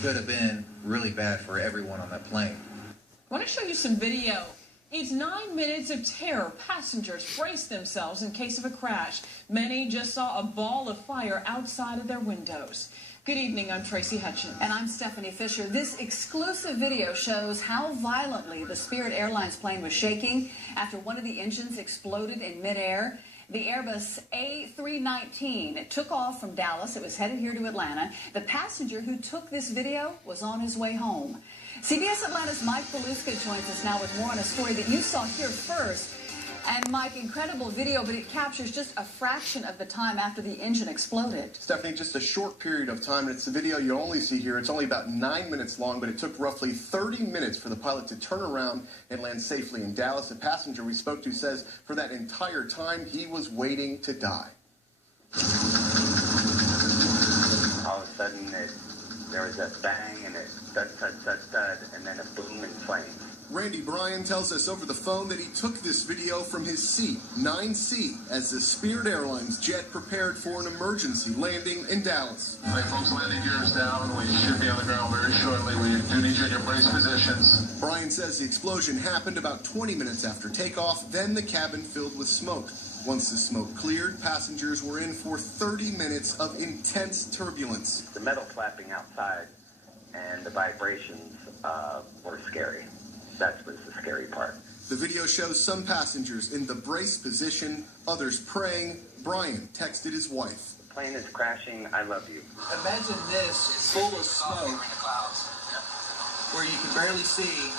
Could have been really bad for everyone on that plane. I want to show you some video. It's 9 minutes of terror. Passengers braced themselves in case of a crash. Many just saw a ball of fire outside of their windows. Good evening, I'm Tracy Hutchins. And I'm Stephanie Fisher. This exclusive video shows how violently the Spirit Airlines plane was shaking after one of the engines exploded in midair. The Airbus A319 took off from Dallas. It was headed here to Atlanta. The passenger who took this video was on his way home. CBS Atlanta's Mike Beluska joins us now with more on a story that you saw here first. And Mike, incredible video, but it captures just a fraction of the time after the engine exploded. Stephanie, just a short period of time, and it's the video you only see here. It's only about 9 minutes long, but it took roughly 30 minutes for the pilot to turn around and land safely in Dallas. A passenger we spoke to says for that entire time, he was waiting to die. All of a sudden, there was a bang, and it thud, thud, thud, thud, and then a boom in flames. Randy Bryan tells us over the phone that he took this video from his seat, 9C, as the Spirit Airlines jet prepared for an emergency landing in Dallas. All right, folks, landing gears down. We should be on the ground very shortly. We do need you in your brace positions. Bryan says the explosion happened about 20 minutes after takeoff, then the cabin filled with smoke. Once the smoke cleared, passengers were in for 30 minutes of intense turbulence. The metal flapping outside and the vibrations were scary. That was the scary part. The video shows some passengers in the brace position, others praying. Bryan texted his wife. The plane is crashing. I love you. Imagine this full of smoke where you can barely see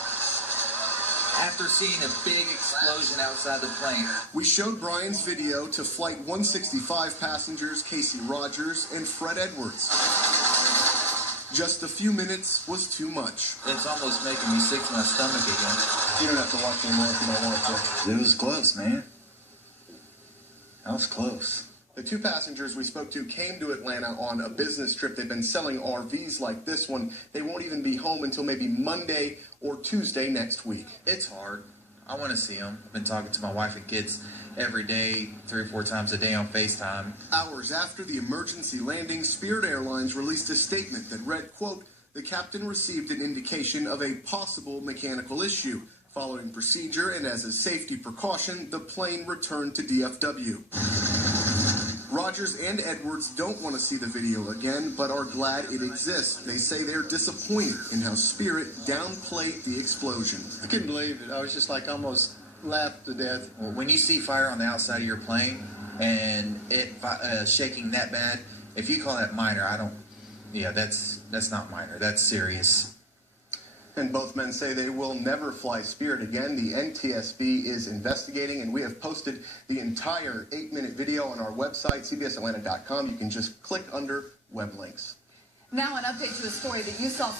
after seeing a big explosion outside the plane. We showed Bryan's video to Flight 165 passengers Casey Rogers and Fred Edwards. Just a few minutes was too much. It's almost making me sick to my stomach again. You don't have to watch anymore if you don't want to. It was close, man. That was close. The two passengers we spoke to came to Atlanta on a business trip. They've been selling RVs like this one. They won't even be home until maybe Monday or Tuesday next week. It's hard. I want to see them. I've been talking to my wife and kids every day, 3 or 4 times a day on FaceTime. Hours after the emergency landing, Spirit Airlines released a statement that read, quote, "The captain received an indication of a possible mechanical issue. Following procedure and as a safety precaution, the plane returned to DFW." Rogers and Edwards don't want to see the video again, but are glad it exists. They say they're disappointed in how Spirit downplayed the explosion. I couldn't believe it. I was just like almost laughed to death. Well, when you see fire on the outside of your plane and it shaking that bad, if you call that minor, that's not minor. That's serious. And both men say they will never fly Spirit again. The NTSB is investigating, and we have posted the entire 8-minute video on our website, cbsatlanta.com. You can just click under web links. Now an update to a story that you saw